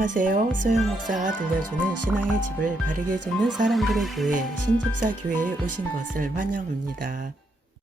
안녕하세요. 소영 목사가 들려주는 신앙의 집을 바르게 짓는 사람들의 교회 신집사 교회에 오신 것을 환영합니다.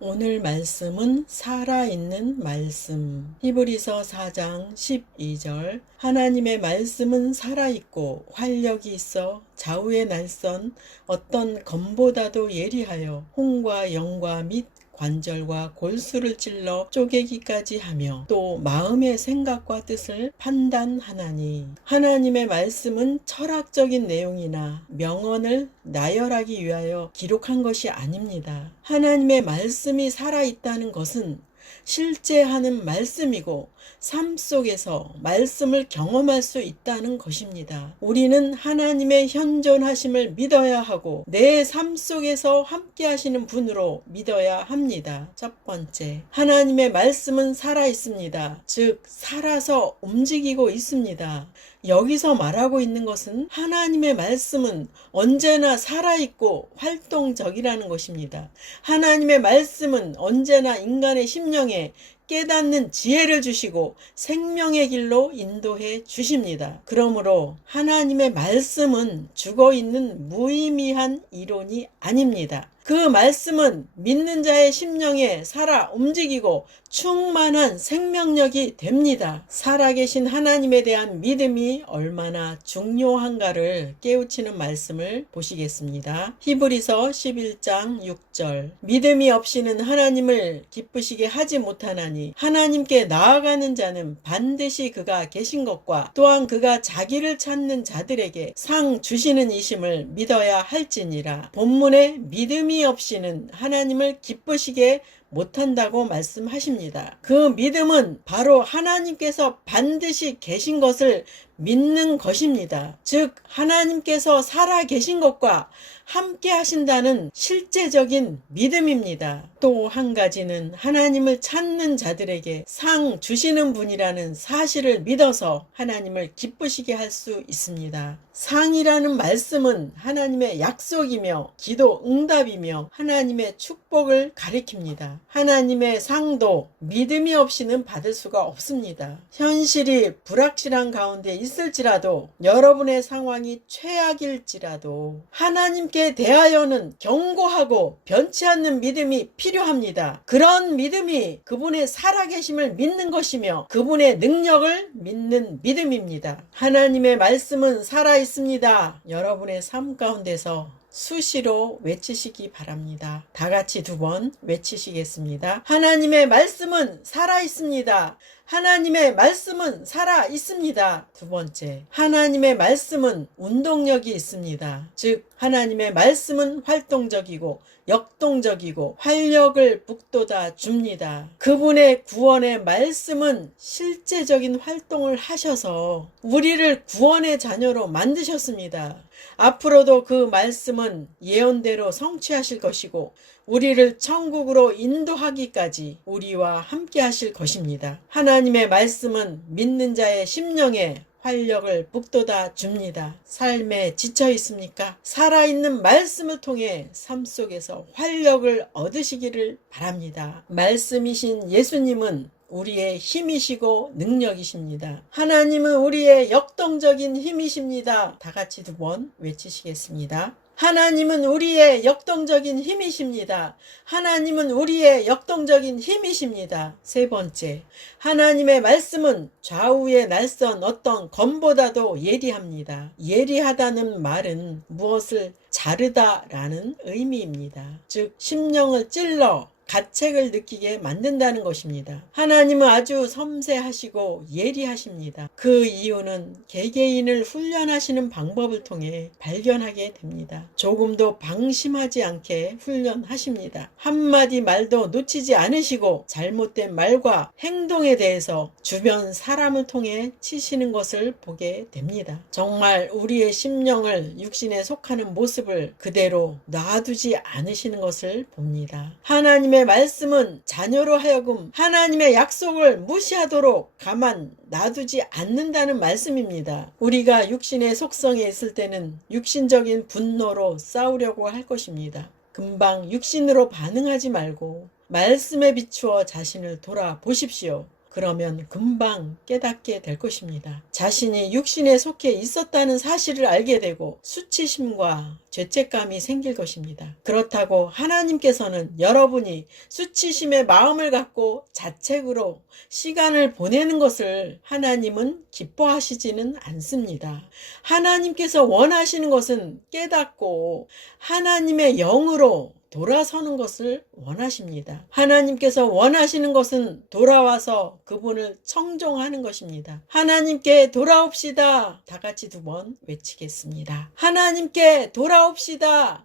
오늘 말씀은 살아있는 말씀. 히브리서 4장 12절. 하나님의 말씀은 살아있고 활력이 있어 좌우의 날선 어떤 검보다도 예리하여 홍과 영과 및 관절과 골수를 찔러 쪼개기까지 하며 또 마음의 생각과 뜻을 판단하나니. 하나님의 말씀은 철학적인 내용이나 명언을 나열하기 위하여 기록한 것이 아닙니다. 하나님의 말씀이 살아있다는 것은 실제 하는 말씀이고 삶 속에서 말씀을 경험할 수 있다는 것입니다. 우리는 하나님의 현존하심을 믿어야 하고 내 삶 속에서 함께 하시는 분으로 믿어야 합니다. 첫 번째, 하나님의 말씀은 살아 있습니다. 즉 살아서 움직이고 있습니다. 여기서 말하고 있는 것은 하나님의 말씀은 언제나 살아있고 활동적이라는 것입니다. 하나님의 말씀은 언제나 인간의 심령에 깨닫는 지혜를 주시고 생명의 길로 인도해 주십니다. 그러므로 하나님의 말씀은 죽어있는 무의미한 이론이 아닙니다. 그 말씀은 믿는 자의 심령에 살아 움직이고 충만한 생명력이 됩니다. 살아계신 하나님에 대한 믿음이 얼마나 중요한가를 깨우치는 말씀을 보시겠습니다. 히브리서 11장 6절. 믿음이 없이는 하나님을 기쁘시게 하지 못하나니 하나님께 나아가는 자는 반드시 그가 계신 것과 또한 그가 자기를 찾는 자들에게 상 주시는 이심을 믿어야 할지니라. 본문에 믿음이 없이는 하나님을 기쁘시게 못한다고 말씀하십니다. 그 믿음은 바로 하나님께서 반드시 계신 것을 믿는 것입니다. 즉 하나님께서 살아 계신 것과 함께 하신다는 실제적인 믿음입니다. 또 한 가지는 하나님을 찾는 자들에게 상 주시는 분이라는 사실을 믿어서 하나님을 기쁘시게 할 수 있습니다. 상이라는 말씀은 하나님의 약속이며 기도 응답이며 하나님의 축복을 가리킵니다. 하나님의 상도 믿음이 없이는 받을 수가 없습니다. 현실이 불확실한 가운데 있을지라도 여러분의 상황이 최악일지라도 하나님께 대하여는 견고하고 변치 않는 믿음이 필요합니다. 그런 믿음이 그분의 살아계심을 믿는 것이며 그분의 능력을 믿는 믿음입니다. 하나님의 말씀은 살아있습니다. 여러분의 삶 가운데서 수시로 외치시기 바랍니다. 다 같이 2번 외치시겠습니다. 하나님의 말씀은 살아있습니다. 하나님의 말씀은 살아있습니다. 2번째, 하나님의 말씀은 운동력이 있습니다. 즉 하나님의 말씀은 활동적이고 역동적이고 활력을 북돋아 줍니다. 그분의 구원의 말씀은 실제적인 활동을 하셔서 우리를 구원의 자녀로 만드셨습니다. 앞으로도 그 말씀은 예언대로 성취하실 것이고 우리를 천국으로 인도하기까지 우리와 함께 하실 것입니다. 하나님의 말씀은 믿는 자의 심령에 활력을 북돋아 줍니다. 삶에 지쳐 있습니까? 살아있는 말씀을 통해 삶 속에서 활력을 얻으시기를 바랍니다. 말씀이신 예수님은 우리의 힘이시고 능력이십니다. 하나님은 우리의 역동적인 힘이십니다. 다 같이 2번 외치시겠습니다. 하나님은 우리의 역동적인 힘이십니다. 하나님은 우리의 역동적인 힘이십니다. 3번째, 하나님의 말씀은 좌우의 날선 어떤 검보다도 예리합니다. 예리하다는 말은 무엇을 자르다라는 의미입니다. 즉 심령을 찔러 가책을 느끼게 만든다는 것입니다. 하나님은 아주 섬세하시고 예리하십니다. 그 이유는 개개인을 훈련하시는 방법을 통해 발견하게 됩니다. 조금도 방심하지 않게 훈련하십니다. 한마디 말도 놓치지 않으시고 잘못된 말과 행동에 대해서 주변 사람을 통해 치시는 것을 보게 됩니다. 정말 우리의 심령을 육신에 속하는 모습을 그대로 놔두지 않으시는 것을 봅니다. 하나님의 말씀은 자녀로 하여금 하나님의 약속을 무시하도록 가만 놔두지 않는다는 말씀입니다. 우리가 육신의 속성에 있을 때는 육신적인 분노로 싸우려고 할 것입니다. 금방 육신으로 반응하지 말고 말씀에 비추어 자신을 돌아보십시오. 그러면 금방 깨닫게 될 것입니다. 자신이 육신에 속해 있었다는 사실을 알게 되고 수치심과 죄책감이 생길 것입니다. 그렇다고 하나님께서는 여러분이 수치심의 마음을 갖고 자책으로 시간을 보내는 것을 하나님은 기뻐하시지는 않습니다. 하나님께서 원하시는 것은 깨닫고 하나님의 영으로 돌아서는 것을 원하십니다. 하나님께서 원하시는 것은 돌아와서 그분을 청종하는 것입니다. 하나님께 돌아옵시다. 다 같이 2번 외치겠습니다. 하나님께 돌아옵시다.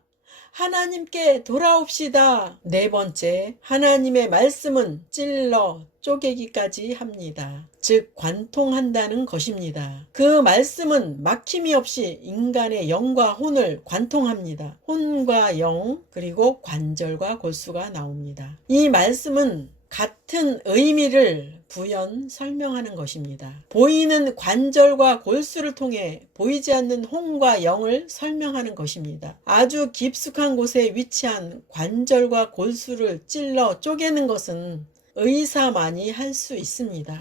하나님께 돌아옵시다. 4번째, 하나님의 말씀은 찔러 쪼개기까지 합니다. 즉 관통한다는 것입니다. 그 말씀은 막힘이 없이 인간의 영과 혼을 관통합니다. 혼과 영 그리고 관절과 골수가 나옵니다. 이 말씀은 같은 의미를 부연 설명하는 것입니다. 보이는 관절과 골수를 통해 보이지 않는 혼과 영을 설명하는 것입니다. 아주 깊숙한 곳에 위치한 관절과 골수를 찔러 쪼개는 것은 의사만이 할 수 있습니다.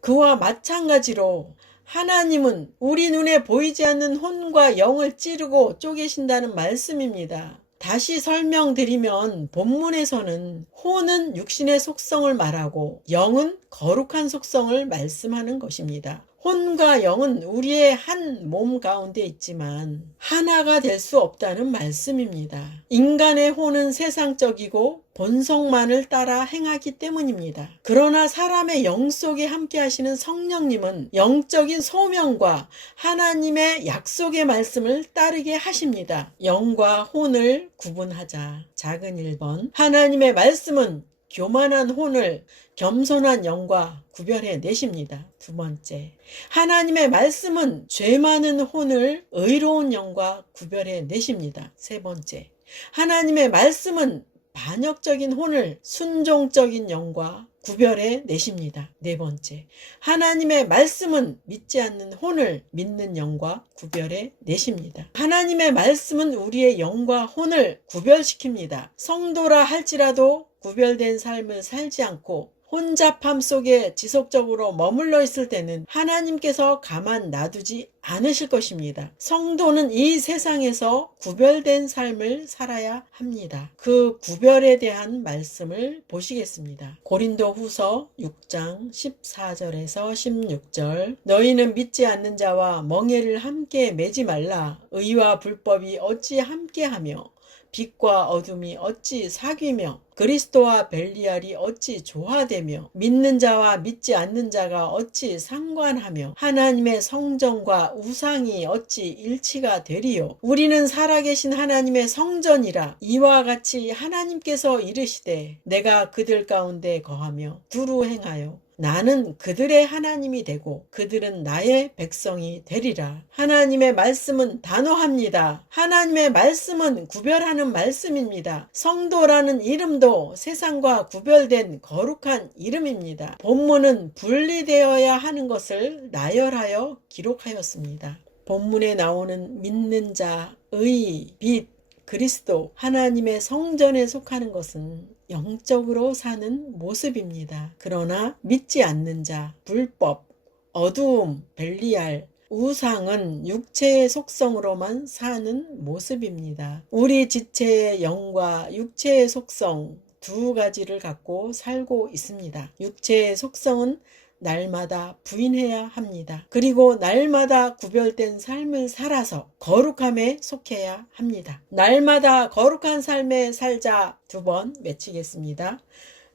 그와 마찬가지로 하나님은 우리 눈에 보이지 않는 혼과 영을 찌르고 쪼개신다는 말씀입니다. 다시 설명드리면 본문에서는 혼은 육신의 속성을 말하고 영은 거룩한 속성을 말씀하는 것입니다. 혼과 영은 우리의 한 몸 가운데 있지만 하나가 될 수 없다는 말씀입니다. 인간의 혼은 세상적이고 본성만을 따라 행하기 때문입니다. 그러나 사람의 영 속에 함께 하시는 성령님은 영적인 소명과 하나님의 약속의 말씀을 따르게 하십니다. 영과 혼을 구분하자. 작은 1번. 하나님의 말씀은 교만한 혼을 겸손한 영과 구별해 내십니다. 2번째, 하나님의 말씀은 죄 많은 혼을 의로운 영과 구별해 내십니다. 3번째, 하나님의 말씀은 반역적인 혼을 순종적인 영과 구별해 내십니다. 4번째, 하나님의 말씀은 믿지 않는 혼을 믿는 영과 구별해 내십니다. 하나님의 말씀은 우리의 영과 혼을 구별시킵니다. 성도라 할지라도 구별된 삶을 살지 않고 혼잡함 속에 지속적으로 머물러 있을 때는 하나님께서 가만 놔두지 않으실 것입니다. 성도는 이 세상에서 구별된 삶을 살아야 합니다. 그 구별에 대한 말씀을 보시겠습니다. 고린도 후서 6장 14절에서 16절. 너희는 믿지 않는 자와 멍에를 함께 매지 말라. 의와 불법이 어찌 함께하며 빛과 어둠이 어찌 사귀며 그리스도와 벨리알이 어찌 조화되며 믿는 자와 믿지 않는 자가 어찌 상관하며 하나님의 성전과 우상이 어찌 일치가 되리요. 우리는 살아계신 하나님의 성전이라. 이와 같이 하나님께서 이르시되 내가 그들 가운데 거하며 두루 행하여 나는 그들의 하나님이 되고 그들은 나의 백성이 되리라. 하나님의 말씀은 단호합니다. 하나님의 말씀은 구별하는 말씀입니다. 성도라는 이름도 세상과 구별된 거룩한 이름입니다. 본문은 분리되어야 하는 것을 나열하여 기록하였습니다. 본문에 나오는 믿는 자, 의, 빛, 그리스도, 하나님의 성전에 속하는 것은 영적으로 사는 모습입니다. 그러나 믿지 않는 자, 불법, 어두움, 벨리알, 우상은 육체의 속성으로만 사는 모습입니다. 우리 지체의 영과 육체의 속성 두 가지를 갖고 살고 있습니다. 육체의 속성은 날마다 부인해야 합니다. 그리고 날마다 구별된 삶을 살아서 거룩함에 속해야 합니다. 날마다 거룩한 삶에 살자. 2번 외치겠습니다.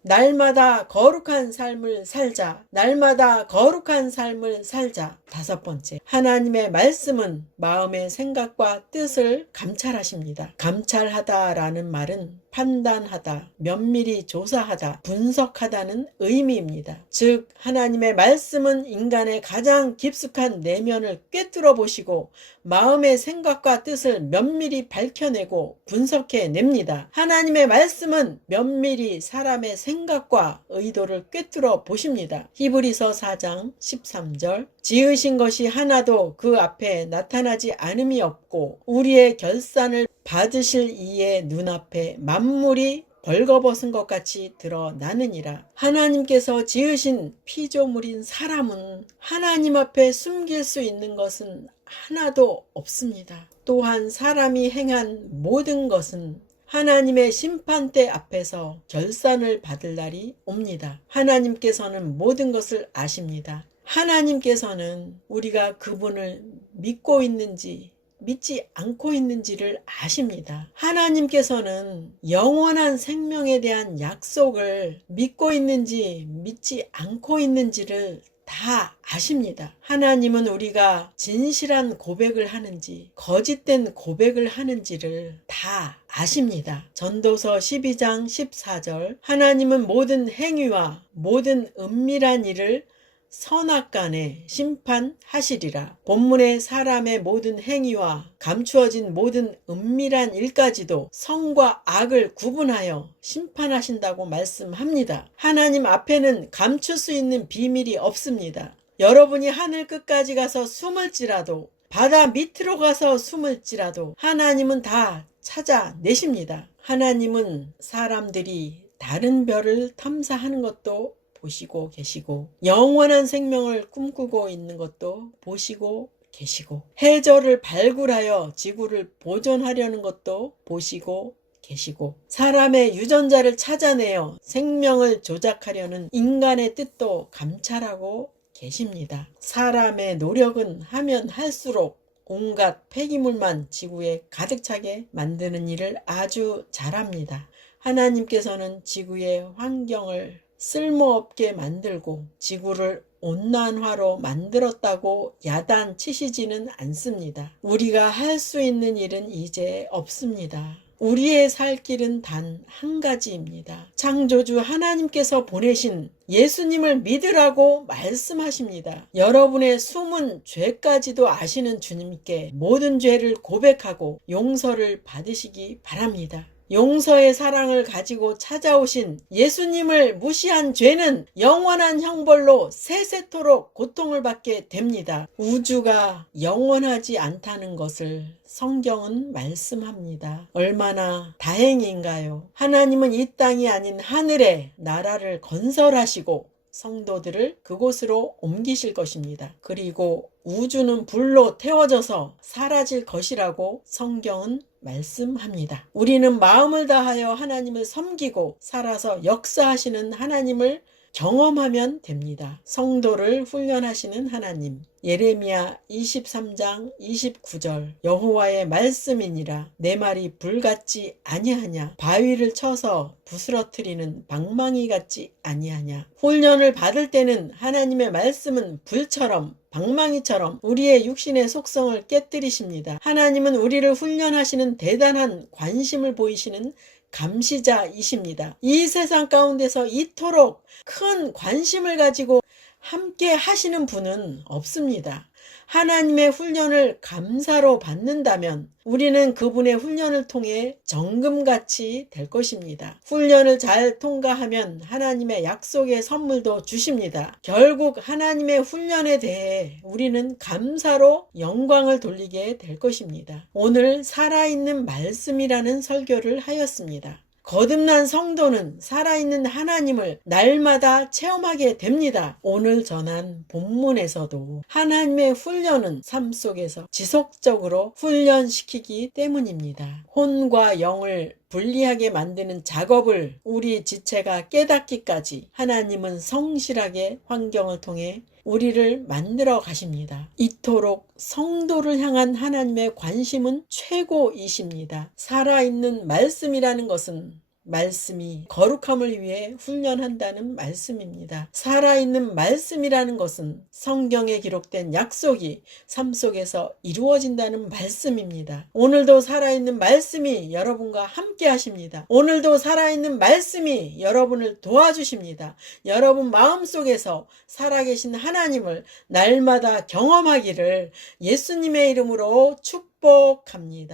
날마다 거룩한 삶을 살자. 날마다 거룩한 삶을 살자. 5번째, 하나님의 말씀은 마음의 생각과 뜻을 감찰하십니다. 감찰하다라는 말은 판단하다, 면밀히 조사하다, 분석하다는 의미입니다. 즉 하나님의 말씀은 인간의 가장 깊숙한 내면을 꿰뚫어 보시고 마음의 생각과 뜻을 면밀히 밝혀내고 분석해 냅니다. 하나님의 말씀은 면밀히 사람의 생각과 의도를 꿰뚫어 보십니다. 히브리서 4장 13절. 지으신 것이 하나도 그 앞에 나타나지 않음이 없고 우리의 결산을 받으실 이의 눈앞에 만물이 벌거벗은 것 같이 드러나느니라. 하나님께서 지으신 피조물인 사람은 하나님 앞에 숨길 수 있는 것은 하나도 없습니다. 또한 사람이 행한 모든 것은 하나님의 심판대 앞에서 결산을 받을 날이 옵니다. 하나님께서는 모든 것을 아십니다. 하나님께서는 우리가 그분을 믿고 있는지 믿지 않고 있는지를 아십니다. 하나님께서는 영원한 생명에 대한 약속을 믿고 있는지 믿지 않고 있는지를 다 아십니다. 하나님은 우리가 진실한 고백을 하는지 거짓된 고백을 하는지를 다 아십니다. 전도서 12장 14절 하나님은 모든 행위와 모든 은밀한 일을 선악간에 심판하시리라. 본문의 사람의 모든 행위와 감추어진 모든 은밀한 일까지도 선과 악을 구분하여 심판하신다고 말씀합니다. 하나님 앞에는 감출 수 있는 비밀이 없습니다. 여러분이 하늘 끝까지 가서 숨을지라도 바다 밑으로 가서 숨을지라도 하나님은 다 찾아내십니다. 하나님은 사람들이 다른 별을 탐사하는 것도 보시고 계시고 영원한 생명을 꿈꾸고 있는 것도 보시고 계시고 해저를 발굴하여 지구를 보존하려는 것도 보시고 계시고 사람의 유전자를 찾아내어 생명을 조작하려는 인간의 뜻도 감찰하고 계십니다. 사람의 노력은 하면 할수록 온갖 폐기물만 지구에 가득 차게 만드는 일을 아주 잘합니다. 하나님께서는 지구의 환경을 쓸모없게 만들고 지구를 온난화로 만들었다고 야단치시지는 않습니다. 우리가 할 수 있는 일은 이제 없습니다. 우리의 살 길은 단 한 가지입니다. 창조주 하나님께서 보내신 예수님을 믿으라고 말씀하십니다. 여러분의 숨은 죄까지도 아시는 주님께 모든 죄를 고백하고 용서를 받으시기 바랍니다. 용서의 사랑을 가지고 찾아오신 예수님을 무시한 죄는 영원한 형벌로 세세토록 고통을 받게 됩니다. 우주가 영원하지 않다는 것을 성경은 말씀합니다. 얼마나 다행인가요? 하나님은 이 땅이 아닌 하늘에 나라를 건설하시고 성도들을 그곳으로 옮기실 것입니다. 그리고 우주는 불로 태워져서 사라질 것이라고 성경은 말씀합니다. 우리는 마음을 다하여 하나님을 섬기고 살아서 역사하시는 하나님을 경험하면 됩니다. 성도를 훈련하시는 하나님. 예레미야 23장 29절 여호와의 말씀이니라 내 말이 불같지 아니하냐 바위를 쳐서 부스러뜨리는 방망이 같지 아니하냐. 훈련을 받을 때는 하나님의 말씀은 불처럼 방망이처럼 우리의 육신의 속성을 깨뜨리십니다. 하나님은 우리를 훈련하시는 대단한 관심을 보이시는 감시자이십니다. 이 세상 가운데서 이토록 큰 관심을 가지고 함께 하시는 분은 없습니다. 하나님의 훈련을 감사로 받는다면 우리는 그분의 훈련을 통해 정금같이 될 것입니다. 훈련을 잘 통과하면 하나님의 약속의 선물도 주십니다. 결국 하나님의 훈련에 대해 우리는 감사로 영광을 돌리게 될 것입니다. 오늘 살아있는 말씀이라는 설교를 하였습니다. 거듭난 성도는 살아있는 하나님을 날마다 체험하게 됩니다. 오늘 전한 본문에서도 하나님의 훈련은 삶 속에서 지속적으로 훈련시키기 때문입니다. 혼과 영을 분리하게 만드는 작업을 우리 지체가 깨닫기까지 하나님은 성실하게 환경을 통해 우리를 만들어 가십니다. 이토록 성도를 향한 하나님의 관심은 최고이십니다. 살아있는 말씀이라는 것은 말씀이 거룩함을 위해 훈련한다는 말씀입니다. 살아있는 말씀이라는 것은 성경에 기록된 약속이 삶 속에서 이루어진다는 말씀입니다. 오늘도 살아있는 말씀이 여러분과 함께 하십니다. 오늘도 살아있는 말씀이 여러분을 도와주십니다. 여러분 마음속에서 살아계신 하나님을 날마다 경험하기를 예수님의 이름으로 축복합니다.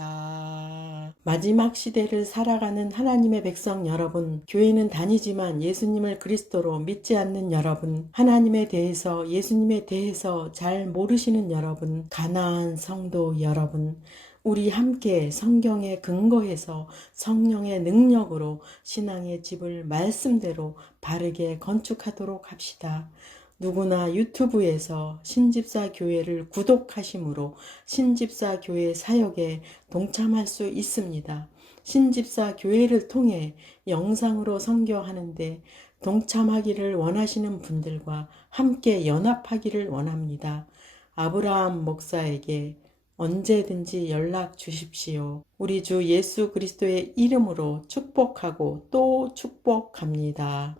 바랍니다. 마지막 시대를 살아가는 하나님의 백성 여러분, 교회는 다니지만 예수님을 그리스도로 믿지 않는 여러분, 하나님에 대해서 예수님에 대해서 잘 모르시는 여러분, 가나안 성도 여러분, 우리 함께 성경에 근거해서 성령의 능력으로 신앙의 집을 말씀대로 바르게 건축하도록 합시다. 누구나 유튜브에서 신집사 교회를 구독하심으로 신집사 교회 사역에 동참할 수 있습니다. 신집사 교회를 통해 영상으로 선교하는데 동참하기를 원하시는 분들과 함께 연합하기를 원합니다. 아브라함 목사에게 언제든지 연락 주십시오. 우리 주 예수 그리스도의 이름으로 축복하고 또 축복합니다.